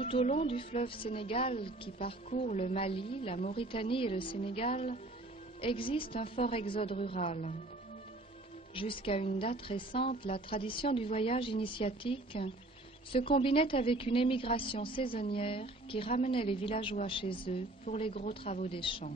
Tout au long du fleuve Sénégal, qui parcourt le Mali, la Mauritanie et le Sénégal, existe un fort exode rural. Jusqu'à une date récente, la tradition du voyage initiatique se combinait avec une émigration saisonnière qui ramenait les villageois chez eux pour les gros travaux des champs.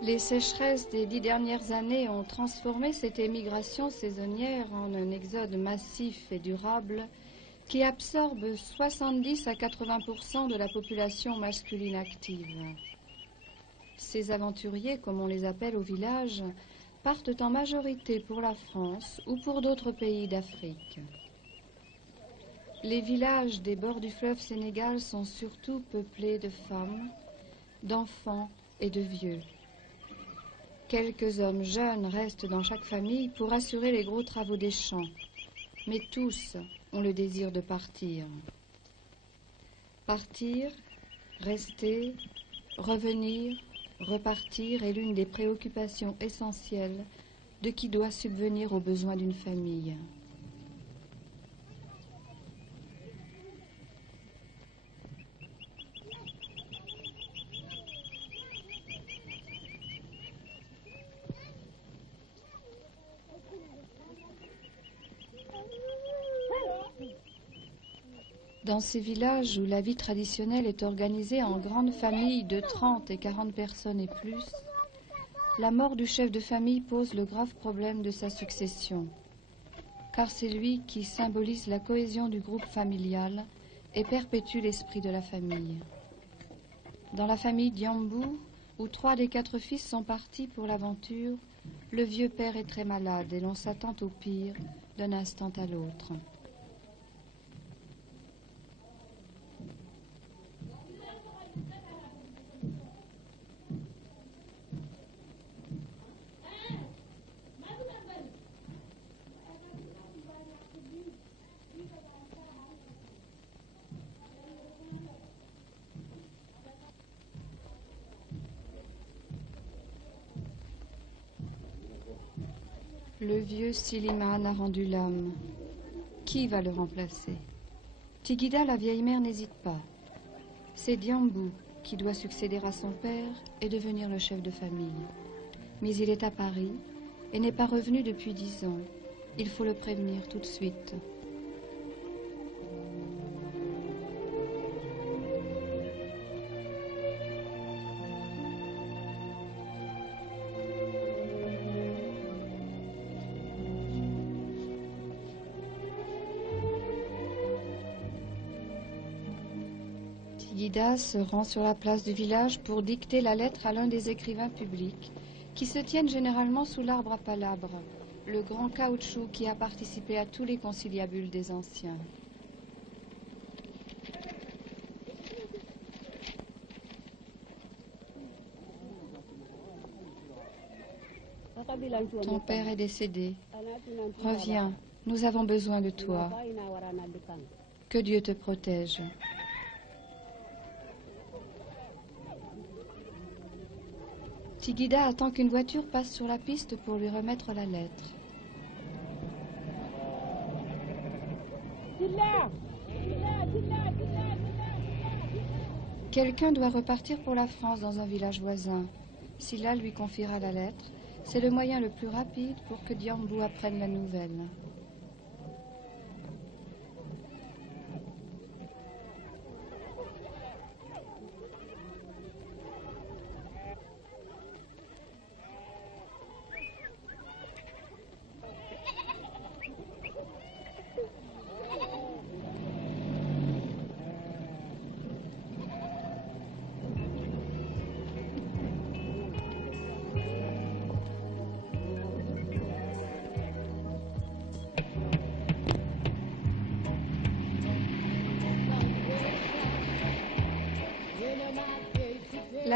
Les sécheresses des 10 dernières années ont transformé cette émigration saisonnière en un exode massif et durable qui absorbe 70 à 80% de la population masculine active. Ces aventuriers, comme on les appelle au village, partent en majorité pour la France ou pour d'autres pays d'Afrique. Les villages des bords du fleuve Sénégal sont surtout peuplés de femmes, d'enfants et de vieux. Quelques hommes jeunes restent dans chaque famille pour assurer les gros travaux des champs, mais tous ont le désir de partir. Partir, rester, revenir, repartir est l'une des préoccupations essentielles de qui doit subvenir aux besoins d'une famille. Dans ces villages où la vie traditionnelle est organisée en grandes familles de 30 et 40 personnes et plus, la mort du chef de famille pose le grave problème de sa succession, car c'est lui qui symbolise la cohésion du groupe familial et perpétue l'esprit de la famille. Dans la famille Diambou, où 3 des 4 fils sont partis pour l'aventure, le vieux père est très malade et l'on s'attend au pire d'un instant à l'autre. Le vieux Siliman a rendu l'âme. Qui va le remplacer? Tigida, la vieille mère, n'hésite pas. C'est Diambou qui doit succéder à son père et devenir le chef de famille. Mais il est à Paris et n'est pas revenu depuis 10 ans. Il faut le prévenir tout de suite. Tigida se rend sur la place du village pour dicter la lettre à l'un des écrivains publics qui se tiennent généralement sous l'arbre à palabre, le grand caoutchouc qui a participé à tous les conciliabules des anciens. Ton père est décédé. Reviens, nous avons besoin de toi. Que Dieu te protège. Tigida attend qu'une voiture passe sur la piste pour lui remettre la lettre. Quelqu'un doit repartir pour la France dans un village voisin. Silla lui confiera la lettre. C'est le moyen le plus rapide pour que Diambou apprenne la nouvelle.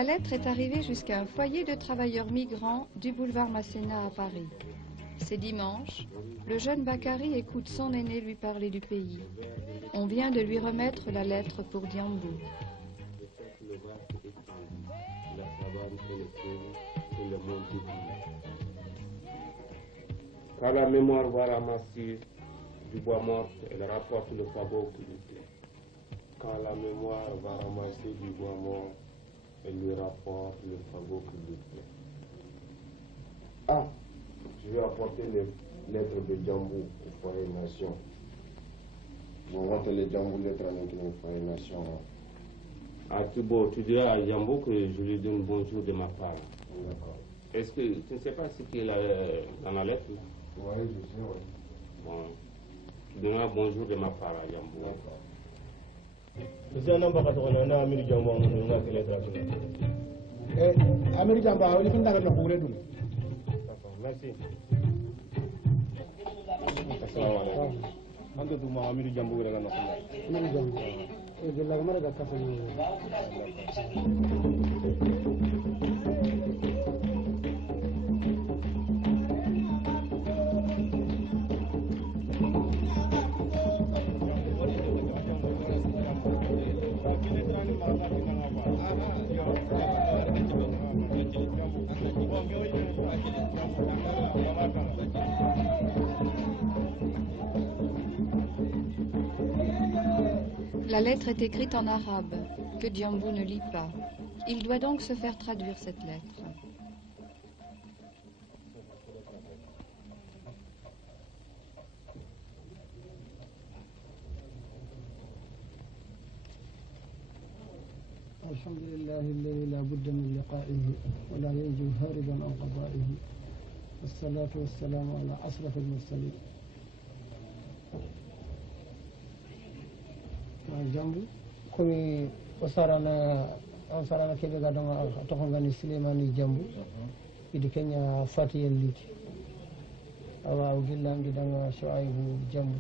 La lettre est arrivée jusqu'à un foyer de travailleurs migrants du boulevard Masséna à Paris. C'est dimanche. Le jeune Bakary écoute son aîné lui parler du pays. On vient de lui remettre la lettre pour Diambou. Quand la mémoire va ramasser du bois mort, elle rapporte le fagot qui lui plaît. Quand la mémoire va ramasser du bois mort, elle lui rapporte le fagot qui lui plaît. Ah, je vais apporter les lettres de Diambou au foyer nation. Bon, on va te les Diambou lettres au foyer nation. Ah, Thibaut, tu diras à Diambou que je lui donne bonjour de ma part. D'accord. Est-ce que tu ne sais pas ce qu'il y a dans la lettre? Oui, je sais, oui. Bon, tu donneras bonjour de ma part à Diambou. D'accord. Merci. La lettre est écrite en arabe, que Diambou ne lit pas. Il doit donc se faire traduire cette lettre. الحمد لله الذي لا بد من لقائه ولا ينجو هاربا عن قضائه والصلاة والسلام على أشرف المرسلين. Jambu komi o sarana on sarana keɓe ga donga tohongani Souleymani Jambu idi Kenya Fatiyel liti awa o gillam ɗiɗanga Chouaibou Jambu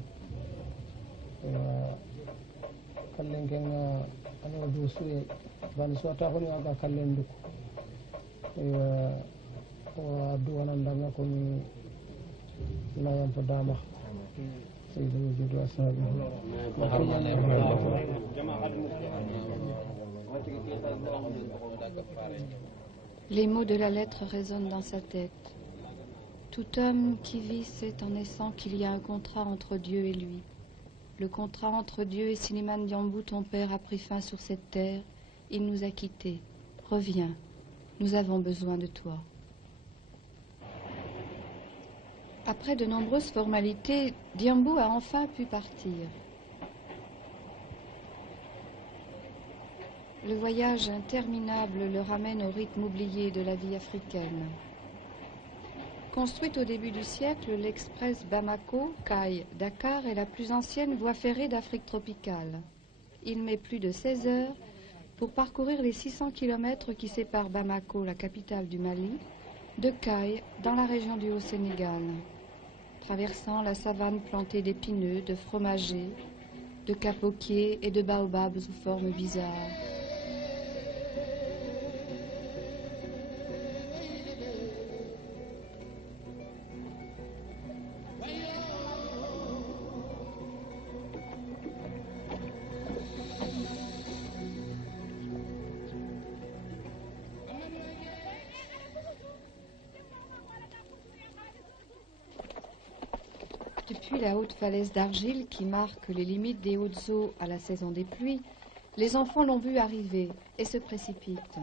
kallen kenga ano dow suye bani sowata honi waga kallen dukko o addu wonandanga komi nayan to dama Les mots de la lettre résonnent dans sa tête. Tout homme qui vit sait en naissant qu'il y a un contrat entre Dieu et lui. Le contrat entre Dieu et Souleymane Diambou, ton père, a pris fin sur cette terre. Il nous a quittés. Reviens. Nous avons besoin de toi. Après de nombreuses formalités, Diambou a enfin pu partir. Le voyage interminable le ramène au rythme oublié de la vie africaine. Construite au début du siècle, l'express Bamako-Kai-Dakar est la plus ancienne voie ferrée d'Afrique tropicale. Il met plus de 16 heures pour parcourir les 600 km qui séparent Bamako, la capitale du Mali, de Kai, dans la région du Haut-Sénégal, traversant la savane plantée d'épineux, de fromagers, de capoquiers et de baobabs sous forme bizarre. Depuis la haute falaise d'argile qui marque les limites des hautes eaux à la saison des pluies, les enfants l'ont vu arriver et se précipitent.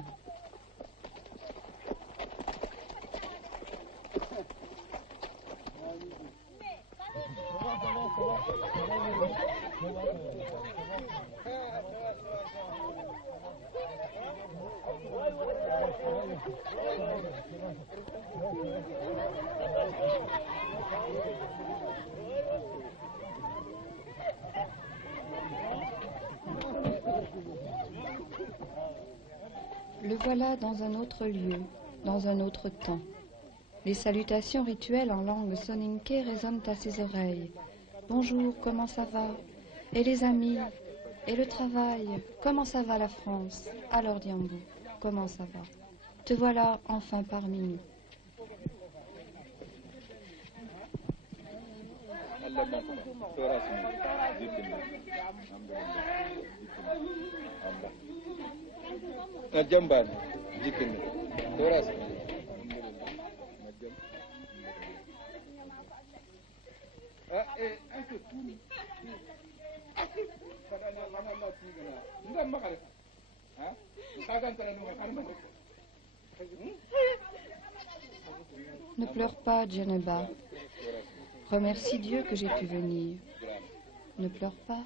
Le voilà dans un autre lieu, dans un autre temps. Les salutations rituelles en langue soninké résonnent à ses oreilles. Bonjour, comment ça va? Et les amis? Et le travail? Comment ça va la France? Alors Diambou. comment ça va? Te voilà enfin parmi nous. Ne pleure pas, Djeneba. Remercie Dieu que j'ai pu venir. Ne pleure pas.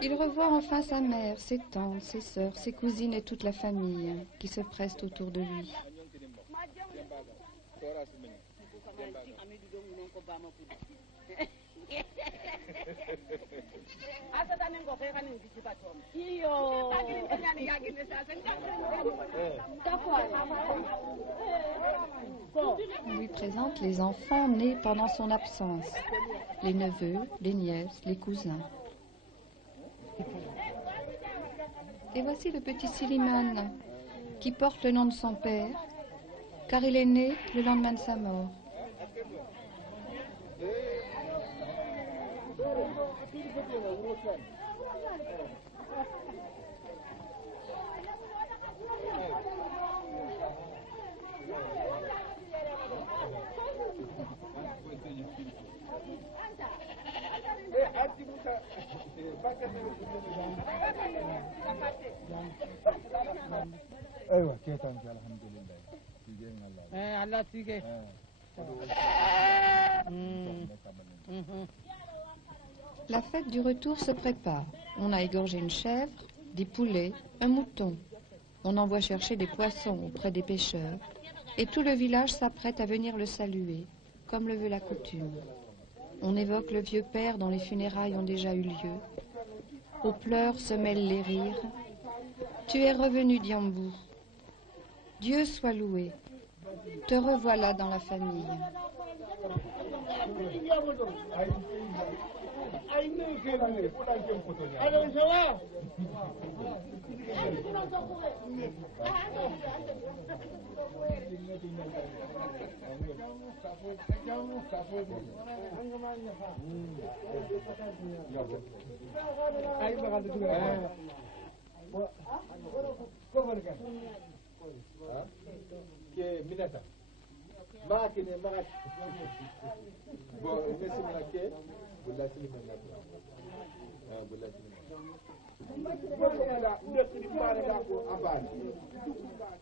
Il revoit enfin sa mère, ses tantes, ses sœurs, ses cousines et toute la famille qui se pressent autour de lui. On lui présente les enfants nés pendant son absence, les neveux, les nièces, les cousins. Et voici le petit Siliman qui porte le nom de son père, car il est né le lendemain de sa mort. La fête du retour se prépare. On a égorgé une chèvre, des poulets, un mouton. On envoie chercher des poissons auprès des pêcheurs. Et tout le village s'apprête à venir le saluer, comme le veut la coutume. On évoque le vieux père dont les funérailles ont déjà eu lieu. Aux pleurs se mêlent les rires. Tu es revenu, Diambour. Dieu soit loué. Te revoilà dans la famille.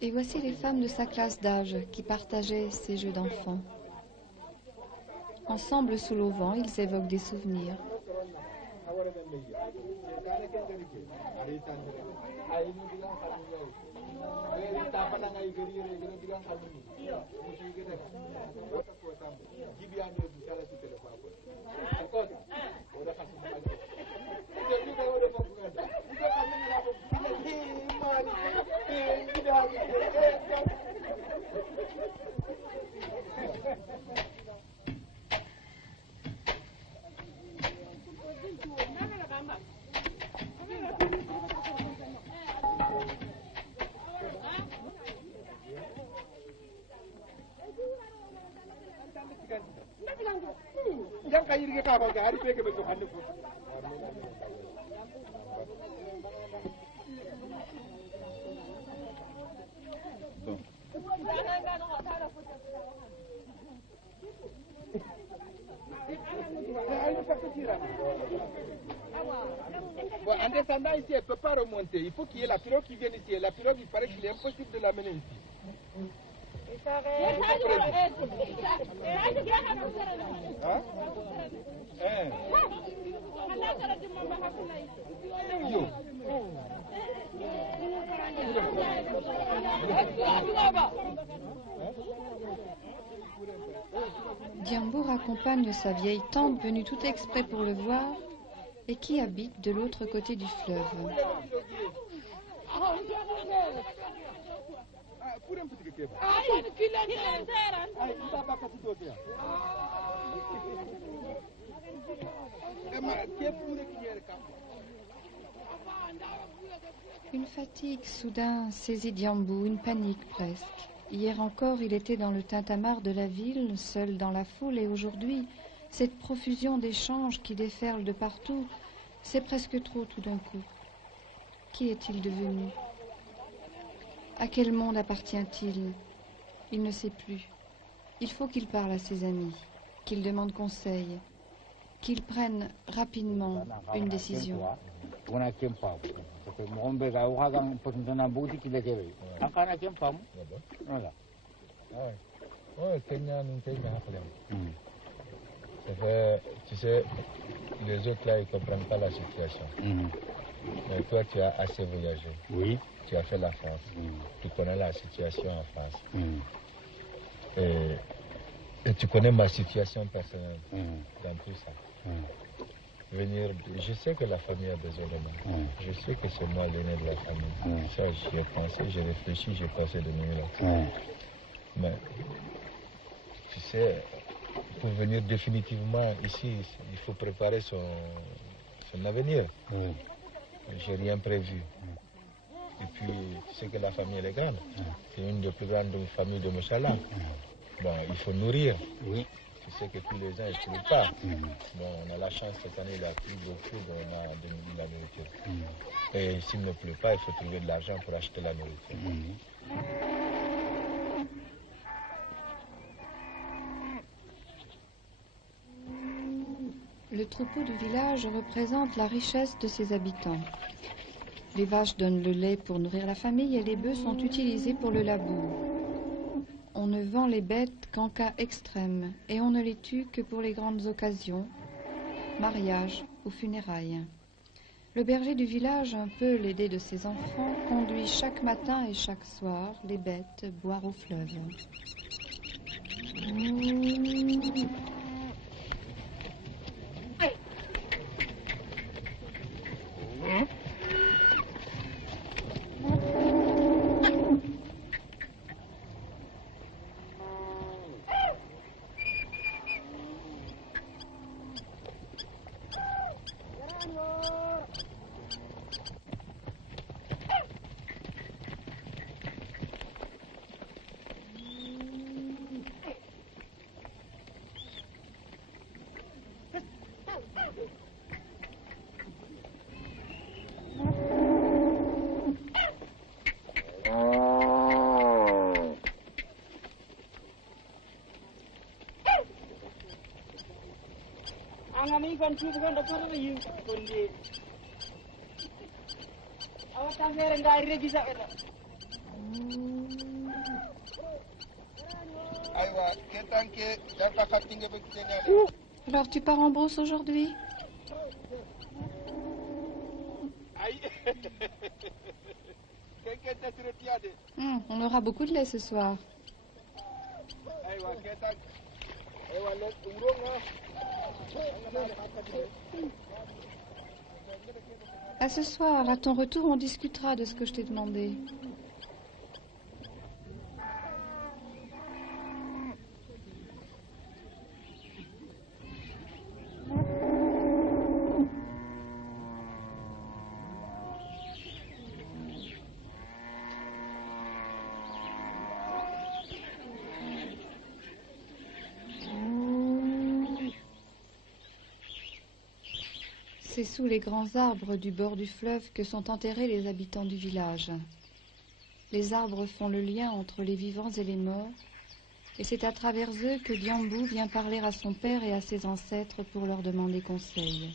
Et voici les femmes de sa classe d'âge qui partageaient ces jeux d'enfants. Ensemble sous l'auvent, ils évoquent des souvenirs. Bon, en descendant ici, elle ne peut pas remonter. Il faut qu'il y ait la pirogue qui vienne ici. Et la pirogue, il paraît qu'il est impossible de l'amener ici. Hein? Yo. Diambour accompagne sa vieille tante venue tout exprès pour le voir et qui habite de l'autre côté du fleuve. Une fatigue soudain saisit Diambou, une panique presque. Hier encore, il était dans le tintamarre de la ville, seul dans la foule, et aujourd'hui, cette profusion d'échanges qui déferle de partout, c'est presque trop tout d'un coup. Qui est-il devenu? À quel monde appartient-il? Il ne sait plus. Il faut qu'il parle à ses amis, qu'il demande conseil, qu'il prenne rapidement une décision. Tu sais, les autres là, ils ne comprennent pas la situation. Mais toi, tu as assez voyagé. Oui. Tu as fait la France. Tu connais la situation en France. Et tu connais ma situation personnelle dans tout ça. Venir, je sais que la famille a besoin de moi. Je sais que c'est moi l'aîné de la famille. Ça, j'y ai pensé, j'ai réfléchi, j'ai pensé de nous là. Mais, tu sais, pour venir définitivement ici, il faut préparer son avenir. J'ai rien prévu. Et puis, tu sais que la famille elle est grande. C'est une des plus grandes familles de Moussala. Bon, il faut nourrir. Oui. Tu sais que tous les ans, il ne pleut pas. Bon, on a la chance cette année, il a plu beaucoup, on a de la nourriture. Et s'il ne pleut pas, il faut trouver de l'argent pour acheter la nourriture. Le troupeau du village représente la richesse de ses habitants. Les vaches donnent le lait pour nourrir la famille et les bœufs sont utilisés pour le labour. On ne vend les bêtes qu'en cas extrême et on ne les tue que pour les grandes occasions, mariages ou funérailles. Le berger du village, un peu l'aidé de ses enfants, conduit chaque matin et chaque soir les bêtes boire au fleuve. Alors tu pars en brousse aujourd'hui? On aura beaucoup de lait ce soir. À ce soir, à ton retour, on discutera de ce que je t'ai demandé. C'est sous les grands arbres du bord du fleuve que sont enterrés les habitants du village. Les arbres font le lien entre les vivants et les morts, et c'est à travers eux que Diambou vient parler à son père et à ses ancêtres pour leur demander conseil.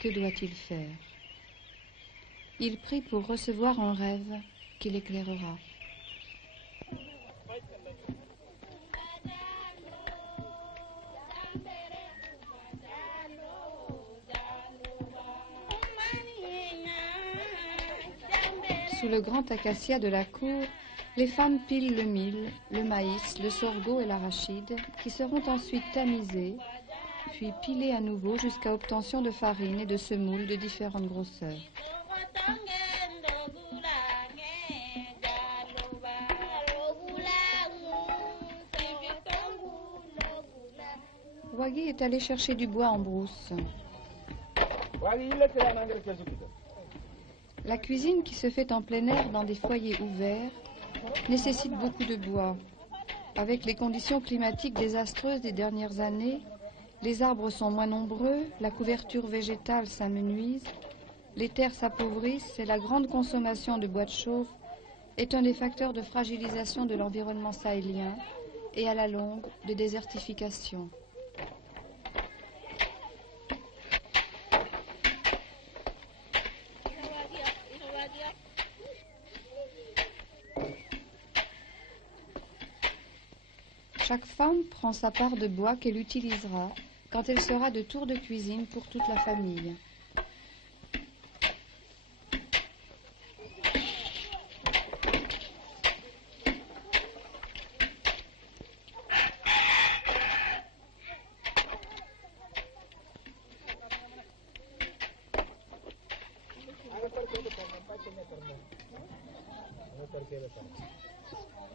Que doit-il faire? Il prie pour recevoir un rêve qui l'éclairera. Sous le grand acacia de la cour, les femmes pilent le mil, le maïs, le sorgho et l'arachide, qui seront ensuite tamisés, puis pilés à nouveau jusqu'à obtention de farine et de semoule de différentes grosseurs. Wagui est allé chercher du bois en brousse. La cuisine qui se fait en plein air dans des foyers ouverts nécessite beaucoup de bois. Avec les conditions climatiques désastreuses des dernières années, les arbres sont moins nombreux, la couverture végétale s'amenuise, les terres s'appauvrissent et la grande consommation de bois de chauffe est un des facteurs de fragilisation de l'environnement sahélien et à la longue de désertification. Chaque femme prend sa part de bois qu'elle utilisera quand elle sera de tour de cuisine pour toute la famille.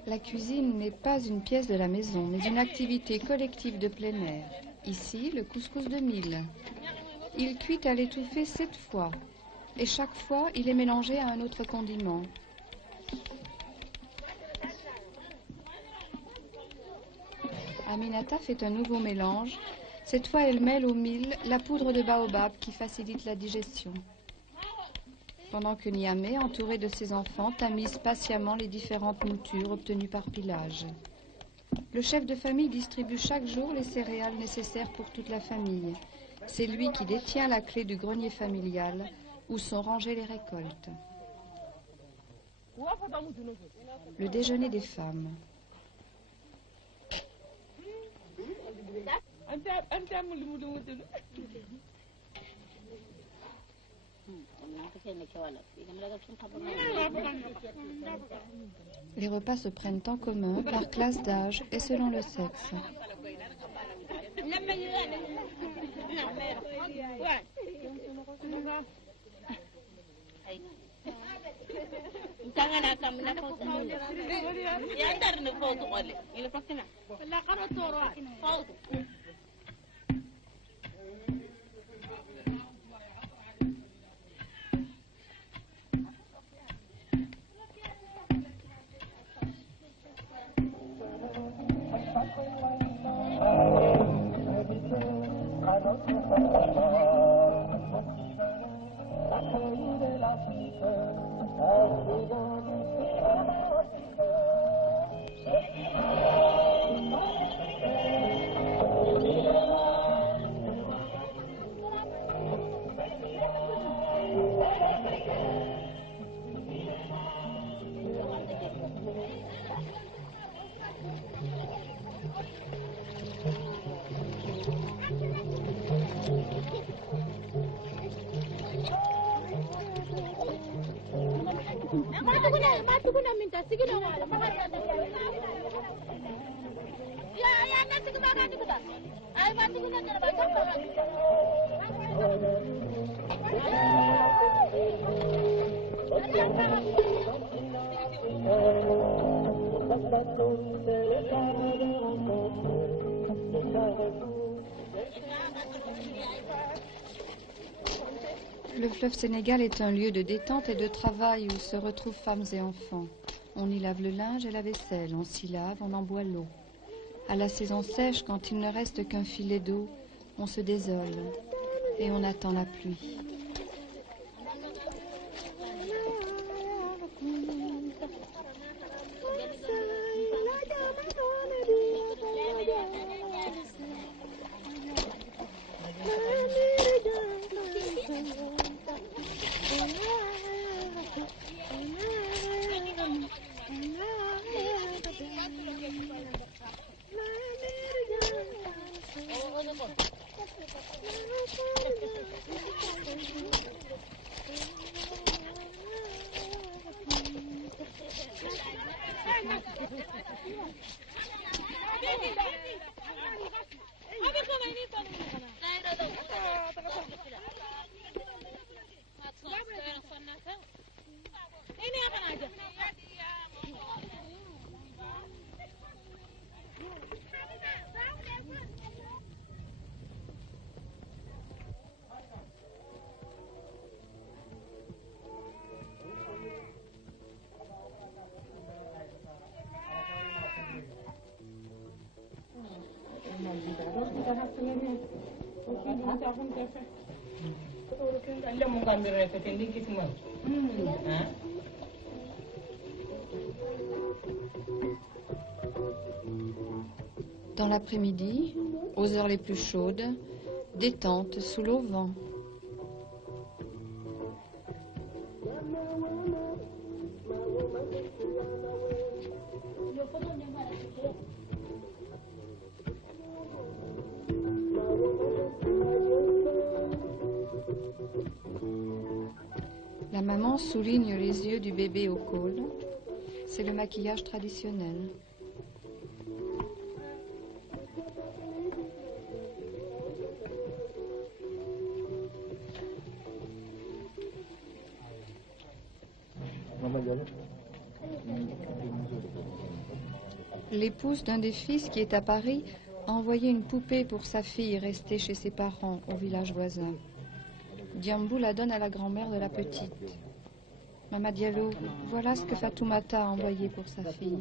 La cuisine n'est pas une pièce de la maison, mais une activité collective de plein air. Ici, le couscous de mil. Il cuit à l'étouffer 7 fois, et chaque fois, il est mélangé à un autre condiment. Aminata fait un nouveau mélange. Cette fois, elle mêle au mil la poudre de baobab qui facilite la digestion. Pendant que Niamey, entouré de ses enfants, tamise patiemment les différentes moutures obtenues par pilage. Le chef de famille distribue chaque jour les céréales nécessaires pour toute la famille. C'est lui qui détient la clé du grenier familial où sont rangées les récoltes. Le déjeuner des femmes. Les repas se prennent en commun par classe d'âge et selon le sexe. Le fleuve Sénégal est un lieu de détente et de travail où se retrouvent femmes et enfants. On y lave le linge et la vaisselle, on s'y lave, on en boit l'eau. À la saison sèche, quand il ne reste qu'un filet d'eau, on se désole et on attend la pluie. Dans l'après-midi, aux heures les plus chaudes, détente sous l'auvent. La maman souligne les yeux du bébé au col. C'est le maquillage traditionnel. L'épouse d'un des fils qui est à Paris a envoyé une poupée pour sa fille restée chez ses parents au village voisin. Diambou la donne à la grand-mère de la petite. Mama Diallo, voilà ce que Fatoumata a envoyé pour sa fille.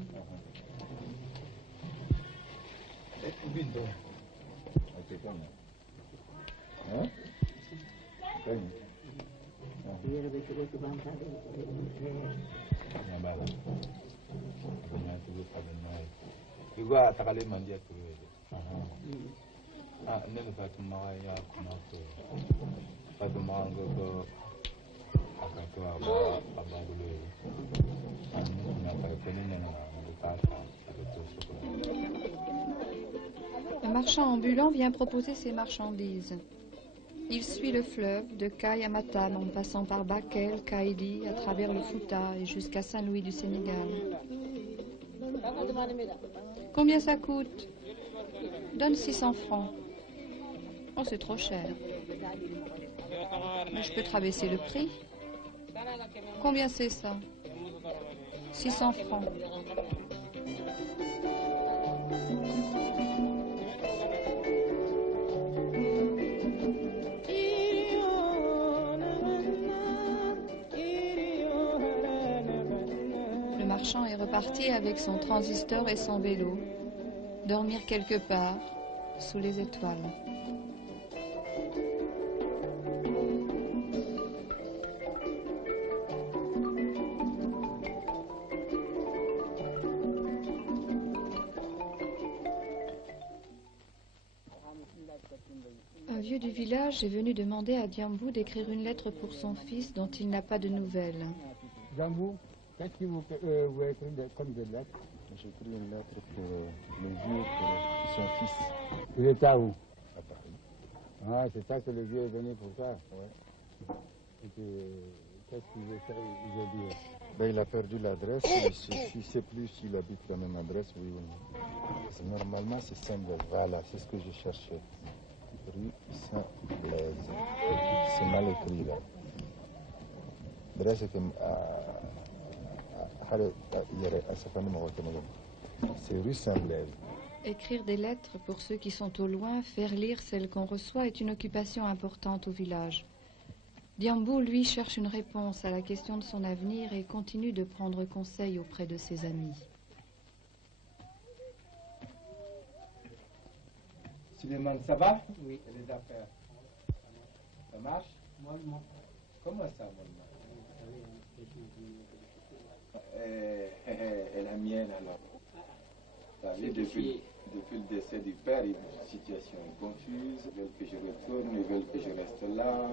Un marchand ambulant vient proposer ses marchandises. Il suit le fleuve de Caille à Matam en passant par Bakel, Kaïdi, à travers le Fouta et jusqu'à Saint-Louis du Sénégal. Combien ça coûte? Donne 600 francs. Oh, c'est trop cher. Mais je peux te rabaisser le prix. Combien c'est ça? 600 francs. Le marchand est reparti avec son transistor et son vélo, dormir quelque part sous les étoiles. Un vieux du village est venu demander à Diambou d'écrire une lettre pour son fils dont il n'a pas de nouvelles. Diambou, qu'est-ce que vous écrivez comme des lettres? J'écris une lettre pour le vieux, pour son fils. Il est à où? À Paris. Ah, c'est ça que le vieux est venu pour ça? Oui. Qu'est-ce qu'il veut faire aujourd'hui? Ben, il a perdu l'adresse. Je ne sais plus s'il habite la même adresse, oui ou non. Normalement, c'est Saint-Blaise. Voilà, c'est ce que je cherchais. Rue Saint-Blaise. C'est mal écrit là. C'est rue Saint-Blaise. Écrire des lettres pour ceux qui sont au loin, faire lire celles qu'on reçoit est une occupation importante au village. Diambou, lui, cherche une réponse à la question de son avenir et continue de prendre conseil auprès de ses amis. Suleiman, ça va? Oui. Et les affaires? Ça marche? Mollement. Comment ça, mollement? Et la mienne alors? Depuis le décès du père, il y a une situation confuse. Ils veulent que je retourne, ils veulent que je reste là.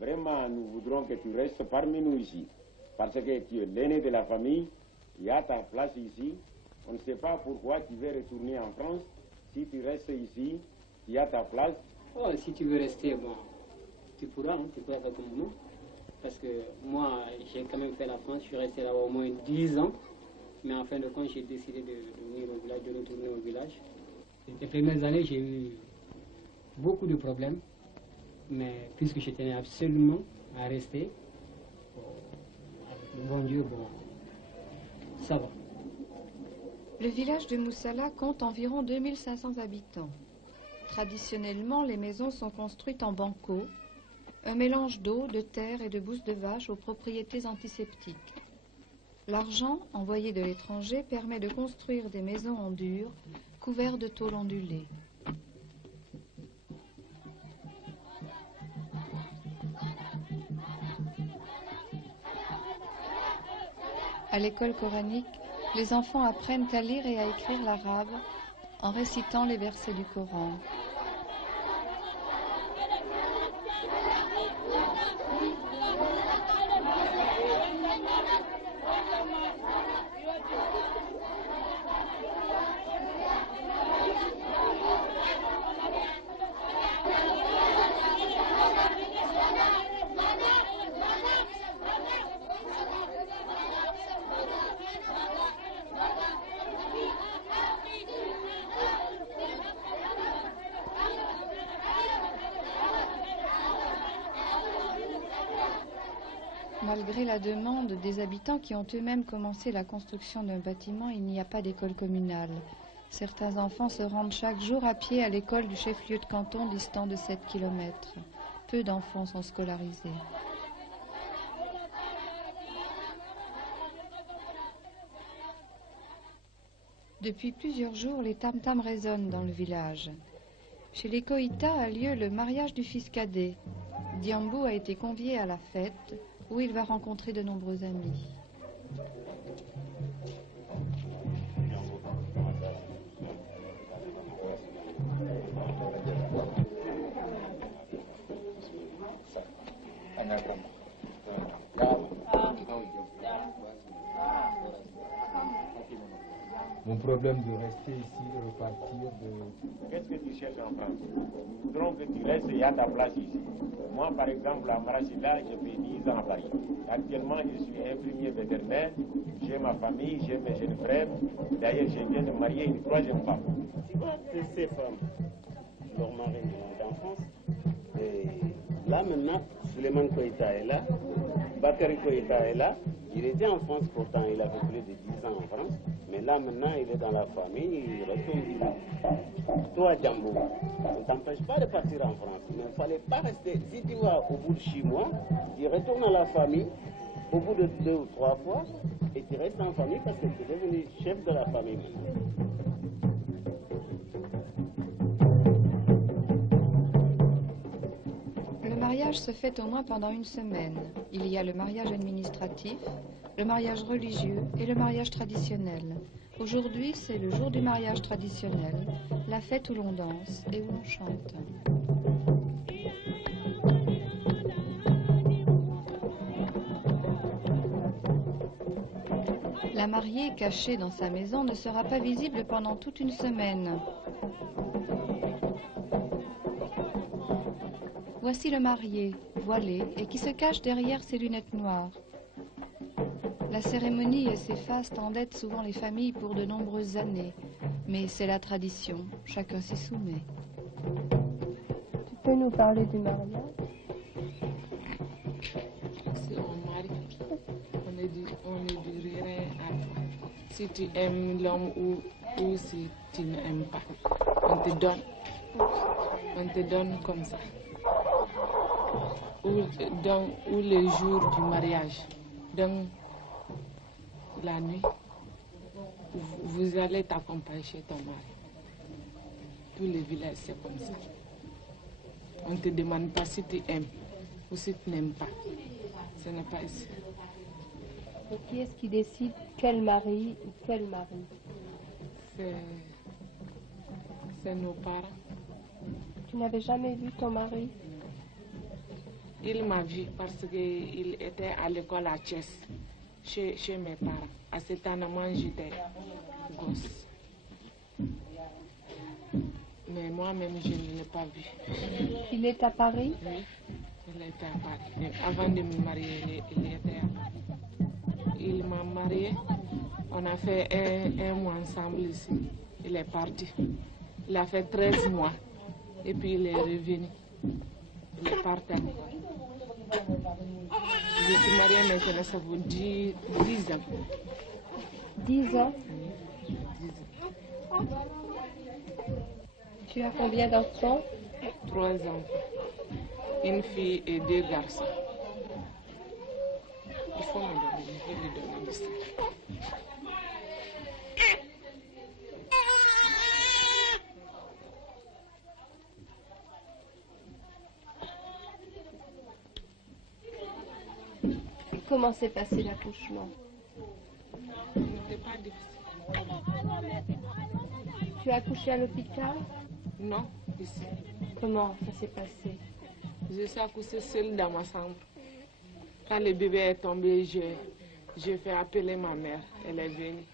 Vraiment, nous voudrons que tu restes parmi nous ici. Parce que tu es l'aîné de la famille, il y a ta place ici. On ne sait pas pourquoi tu veux retourner en France. Si tu restes ici, il y a ta place. Oh, si tu veux rester, bon, tu pourras faire comme nous. Parce que moi, j'ai quand même fait la France, je suis resté là au moins 10 ans. Mais en fin de compte, j'ai décidé de venir au village, de retourner au village. Les premières années, j'ai eu beaucoup de problèmes. Mais puisque je tenais absolument à rester, avec le bon Dieu, bon, ça va. Le village de Moussala compte environ 2500 habitants. Traditionnellement, les maisons sont construites en banco, un mélange d'eau, de terre et de bouse de vache aux propriétés antiseptiques. L'argent envoyé de l'étranger permet de construire des maisons en dur, couvertes de tôle ondulée. À l'école coranique, les enfants apprennent à lire et à écrire l'arabe en récitant les versets du Coran. Malgré la demande des habitants qui ont eux-mêmes commencé la construction d'un bâtiment, il n'y a pas d'école communale. Certains enfants se rendent chaque jour à pied à l'école du chef-lieu de canton distant de 7 km. Peu d'enfants sont scolarisés. Depuis plusieurs jours, les tam-tams résonnent dans le village. Chez les Koïta a lieu le mariage du fils cadet. Diambou a été convié à la fête où il va rencontrer de nombreux amis. Mon problème de rester ici, repartir de... Qu'est-ce que tu cherches en France? Nous voudrons que tu restes et à ta place ici. Moi, par exemple, à Marachida, j'ai fait 10 ans à Paris. Actuellement, je suis infirmier vétérinaire, j'ai ma famille, j'ai mes jeunes frères. D'ailleurs, je viens de marier une 3e femme. Tu vois que ces femmes, leur mari est en France. Et là, maintenant, Suleiman Koïta est là, Bakary Koïta est là. Il était en France pourtant, il avait plus de 10 ans en France. Mais là, maintenant, il est dans la famille, il retourne là. Toi, Djambo, on ne t'empêche pas de partir en France. Mais il ne fallait pas rester. Si tu vas au bout de 6 mois, tu retournes à la famille, au bout de 2 ou 3 fois, et tu restes en famille parce que tu es devenu chef de la famille maintenant. Le mariage se fait au moins pendant une semaine. Il y a le mariage administratif, le mariage religieux et le mariage traditionnel. Aujourd'hui, c'est le jour du mariage traditionnel, la fête où l'on danse et où l'on chante. La mariée, cachée dans sa maison, ne sera pas visible pendant toute une semaine. Voici le marié, voilé, et qui se cache derrière ses lunettes noires. La cérémonie et ses fastes endettent souvent les familles pour de nombreuses années. Mais c'est la tradition, chacun s'y soumet. Tu peux nous parler du mariage? Si on marie, on ne dit rien à toi. Si tu aimes l'homme ou si tu n'aimes pas, on te donne comme ça. Ou le jour du mariage, donc la nuit, vous allez t'accompagner chez ton mari. Tous les villages, c'est comme ça. On ne te demande pas si tu aimes ou si tu n'aimes pas. Ce n'est pas ici. Et qui est-ce qui décide quel mari ou quel mari? C'est nos parents. Tu n'avais jamais vu ton mari? Il m'a vu parce qu'il était à l'école à Thiès, chez mes parents. À cet moment, j'étais gosse. Mais moi-même, je ne l'ai pas vu. Il est à Paris? Oui, il était à Paris. Mais avant de me marier, il était à Paris. Il m'a marié. On a fait un mois ensemble ici. Il est parti. Il a fait 13 mois. Et puis il est revenu. Il est parti. Je suis mariée maintenant, ça vous dit 10 ans. 10 ans? Oui, 10 ans. Tu as combien d'enfants? 3 enfants. Une fille et 2 garçons. Il faut me donner, je vais lui donner du sang. Comment s'est passé l'accouchement? difficile. Tu as accouché à l'hôpital? Non, ici. Comment ça s'est passé? Je suis accouchée seule dans ma chambre. Quand le bébé est tombé, j'ai fait appeler ma mère. Elle est venue.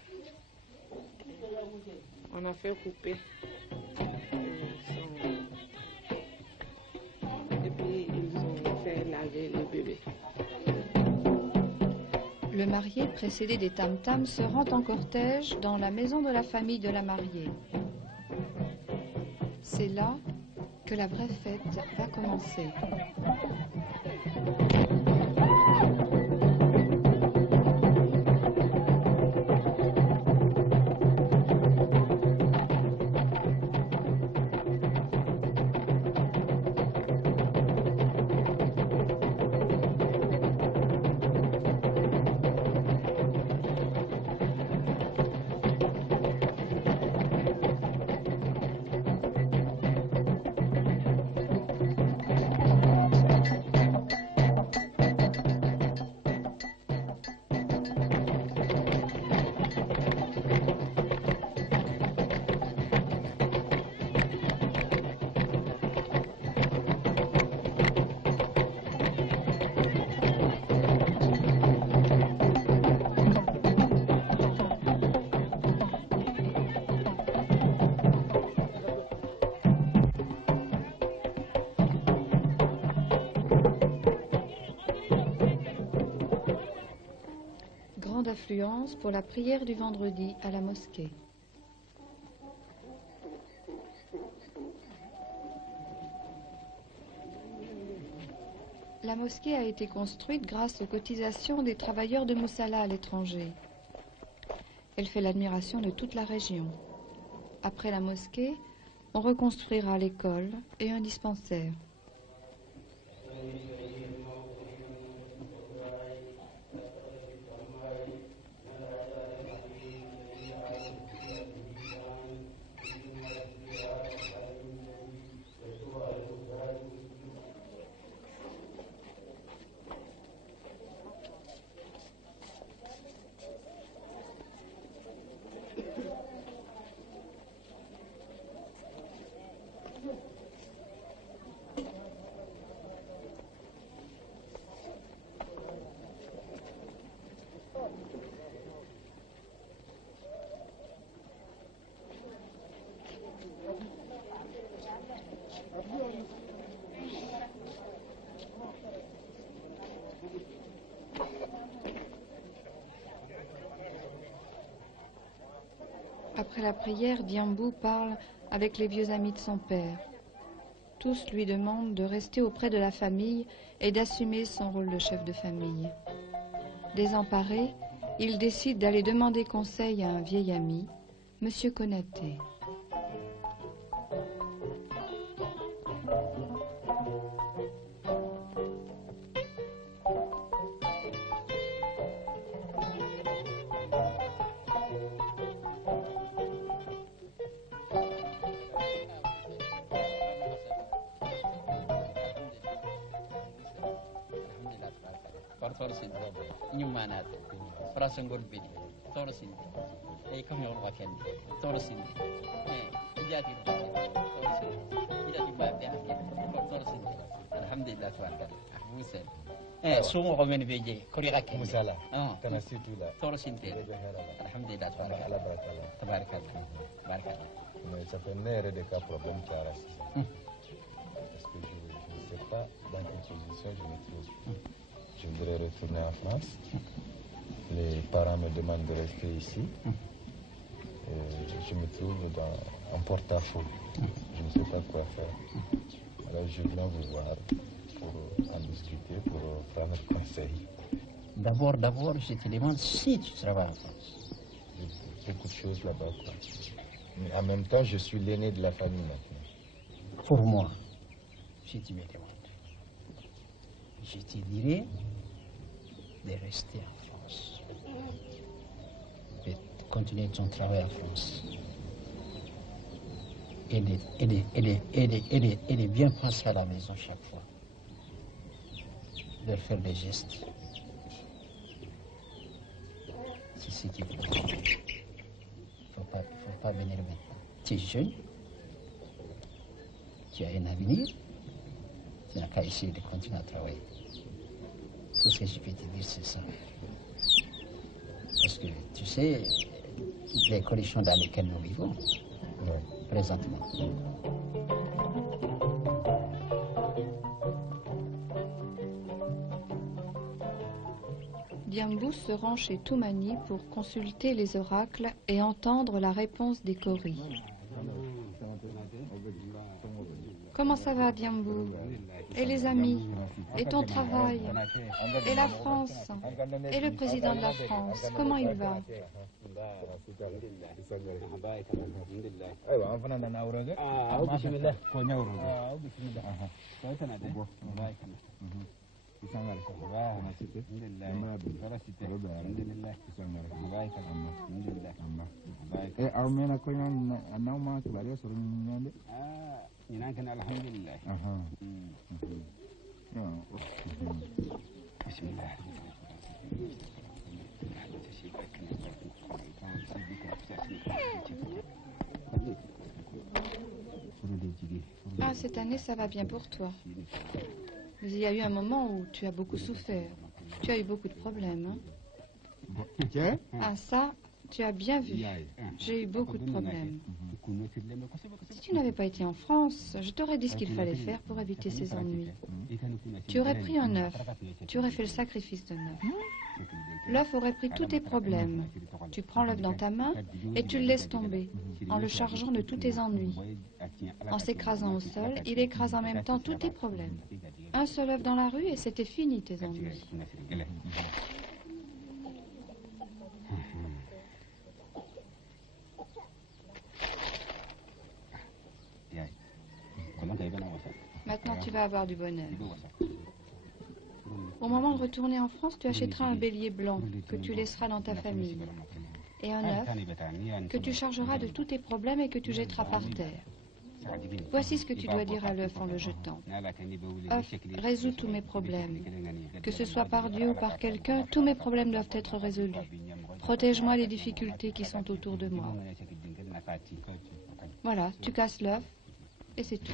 On a fait couper. Et puis ils ont fait laver le bébé. Le marié, précédé des tam-tams, se rend en cortège dans la maison de la famille de la mariée. C'est là que la vraie fête va commencer. Grande affluence pour la prière du vendredi à la mosquée. La mosquée a été construite grâce aux cotisations des travailleurs de Moussala à l'étranger. Elle fait l'admiration de toute la région. Après la mosquée, on reconstruira l'école et un dispensaire. Après la prière, Diambou parle avec les vieux amis de son père. Tous lui demandent de rester auprès de la famille et d'assumer son rôle de chef de famille. Désemparé, il décide d'aller demander conseil à un vieil ami, M. Konaté. Sungo komen beje korira ke Musala kana situ la toro sinte alhamdulillah tabarakallah mais ça fait nerf de cas problème qui a racisme parce que je ne sais pas dans quelle position je me trouve. Je voudrais retourner en France. Les parents me demandent de rester ici. Je me trouve en porte-à-faux. Je ne sais pas quoi faire. Alors je viens vous voir pour en discuter, pour prendre conseil. D'abord, je te demande si tu travailles en France. Beaucoup de choses là-bas. Mais en même temps, je suis l'aîné de la famille maintenant. Pour moi, si tu me demandes, je te dirais de rester en France. De continuer ton travail en France. Et de bien penser à la maison chaque fois. De faire des gestes. C'est ce qu'il faut. pas venir maintenant. Tu es jeune, tu as un avenir, tu n'as qu'à essayer de continuer à travailler. Tout ce que je peux te dire, c'est ça. Parce que tu sais, les conditions dans lesquelles nous vivons, présentement. Diambou se rend chez Toumani pour consulter les oracles et entendre la réponse des Koris. Comment ça va, Diambou? Et les amis? Et ton travail? Et la France? Et le président de la France? Comment il va? Ah, cette année, ça va bien pour toi. Mais il y a eu un moment où tu as beaucoup souffert. Tu as eu beaucoup de problèmes. Hein? Ah, ça, tu as bien vu. J'ai eu beaucoup de problèmes. Si tu n'avais pas été en France, je t'aurais dit ce qu'il fallait faire pour éviter ces ennuis. Tu aurais pris un œuf. Tu aurais fait le sacrifice d'un œuf. L'œuf aurait pris tous tes problèmes. Tu prends l'œuf dans ta main et tu le laisses tomber, en le chargeant de tous tes ennuis. En s'écrasant au sol, il écrase en même temps tous tes problèmes. Un seul œuf dans la rue et c'était fini tes ennuis. Maintenant, tu vas avoir du bonheur. Au moment de retourner en France, tu achèteras un bélier blanc que tu laisseras dans ta famille et un œuf que tu chargeras de tous tes problèmes et que tu jetteras par terre. Voici ce que tu dois dire à l'œuf en le jetant. Œuf, résous tous mes problèmes. Que ce soit par Dieu ou par quelqu'un, tous mes problèmes doivent être résolus. Protège-moi des difficultés qui sont autour de moi. Voilà, tu casses l'œuf et c'est tout.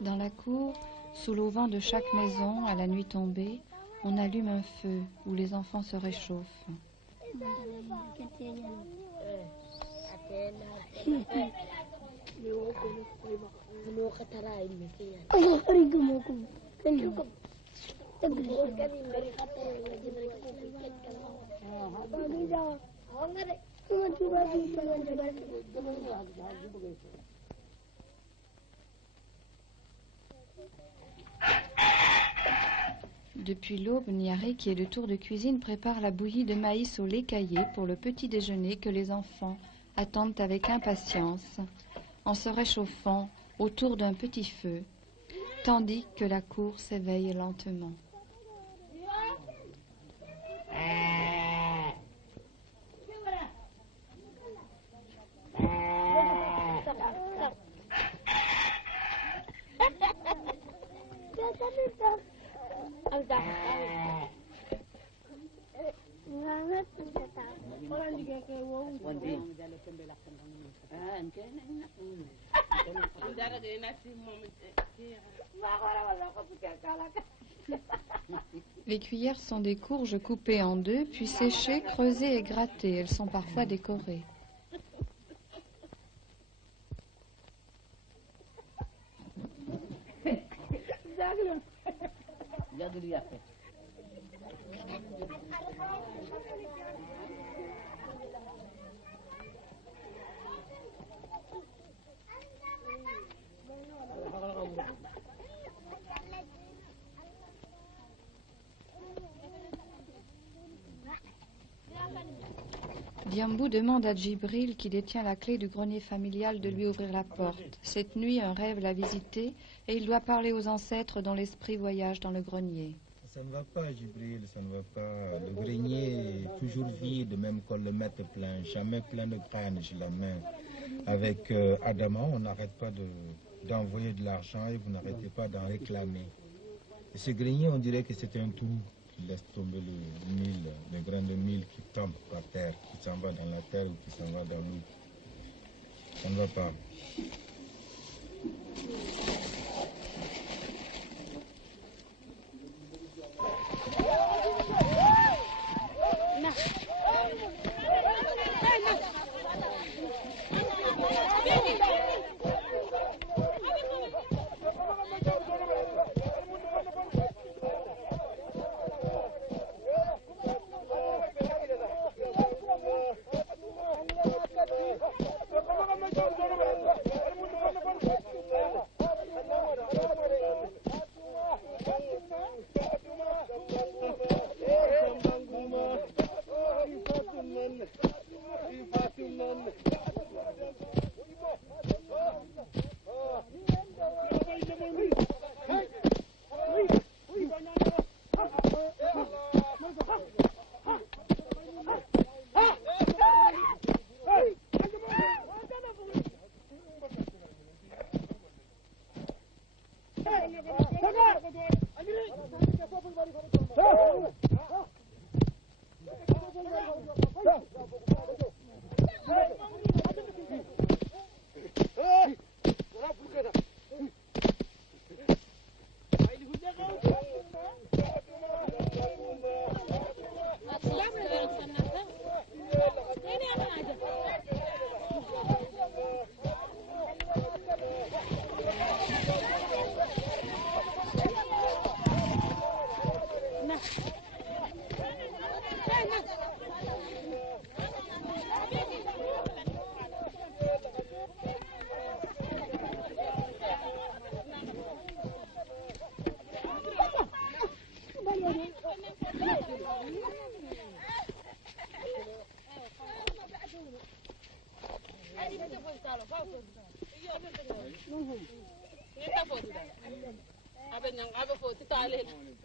Dans la cour, sous l'auvent de chaque maison, à la nuit tombée, on allume un feu où les enfants se réchauffent. Depuis l'aube, Niari, qui est de tour de cuisine, prépare la bouillie de maïs au lait caillé pour le petit déjeuner que les enfants attendent avec impatience, en se réchauffant autour d'un petit feu, tandis que la cour s'éveille lentement. Les cuillères sont des courges coupées en deux, puis séchées, creusées et grattées. Elles sont parfois décorées. Diambou demande à Djibril, qui détient la clé du grenier familial, de lui ouvrir la porte. Cette nuit, un rêve l'a visité et il doit parler aux ancêtres dont l'esprit voyage dans le grenier. Ça ne va pas, Djibril, ça ne va pas. Le grenier est toujours vide, même qu'on le mette plein. Jamais plein de crânes, je la mets. Avec Adama, on n'arrête pas d'envoyer de l'argent et vous n'arrêtez pas d'en réclamer. Et ce grenier, on dirait que c'est un trou qui laisse tomber le grain de mil qui tombe par terre, qui s'en va dans la terre ou qui s'en va dans l'eau. Ça ne va pas.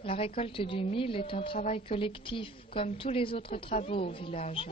La récolte du mil est un travail collectif, comme tous les autres travaux au village.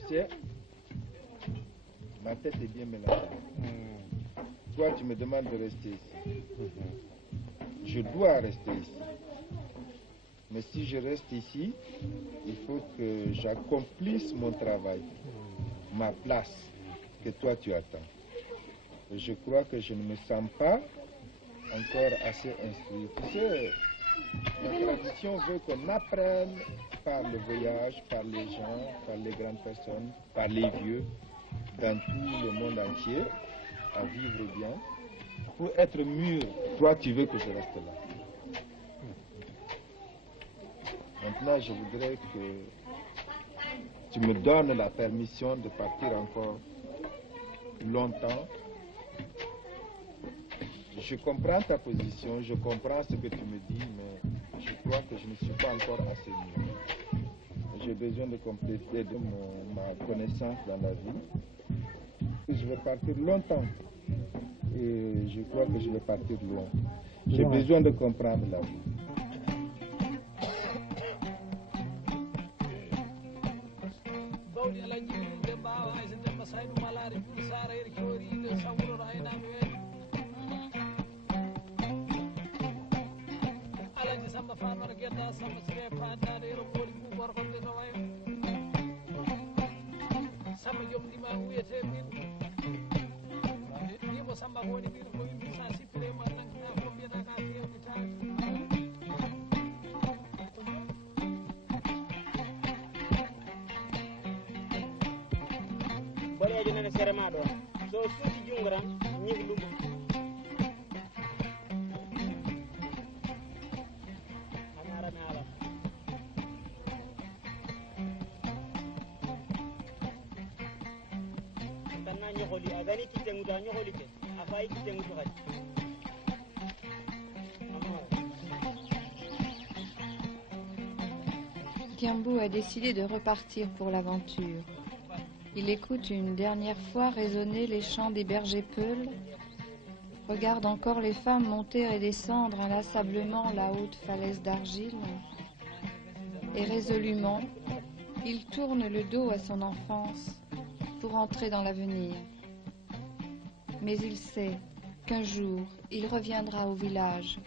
Tu sais, ma tête est bien mélangée. Toi, tu me demandes de rester ici. Je dois rester ici. Mais si je reste ici, il faut que j'accomplisse mon travail, ma place, que toi tu attends. Et je crois que je ne me sens pas encore assez instruit. Tu sais, la tradition veut qu'on apprenne par le voyage, par les gens, par les grandes personnes, par les vieux, dans tout le monde entier, à vivre bien. Pour être mûr, toi tu veux que je reste là. Maintenant, je voudrais que tu me donnes la permission de partir encore longtemps. Je comprends ta position, je comprends ce que tu me dis, mais je crois que je ne suis pas encore assez mûr. J'ai besoin de compléter ma connaissance dans la vie. Je vais partir longtemps et je crois que je vais partir loin. J'ai besoin de comprendre la vie. boɗejo nene sere ma ɗo so suuti jungoran ñiglum amarami ala tanna ñoholi a gani kittenguto a ñoholi ke a fayi kittenguto kadi Kiambu a décidé de repartir pour l'aventure. Il écoute une dernière fois résonner les chants des bergers peuls, regarde encore les femmes monter et descendre inlassablement la haute falaise d'argile, et résolument, il tourne le dos à son enfance pour entrer dans l'avenir. Mais il sait qu'un jour, il reviendra au village,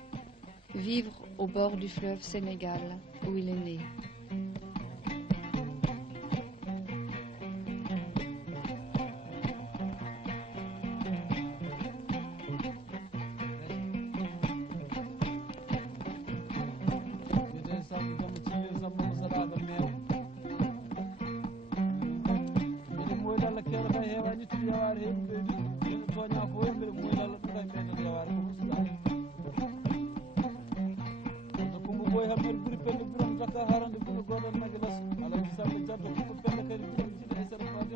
vivre au bord du fleuve Sénégal où il est né. Harande ɓuuri goɗon maggue lasso alaji samɓe jaddo kumba pelle kadi ɓuuri jiɗa e sara fati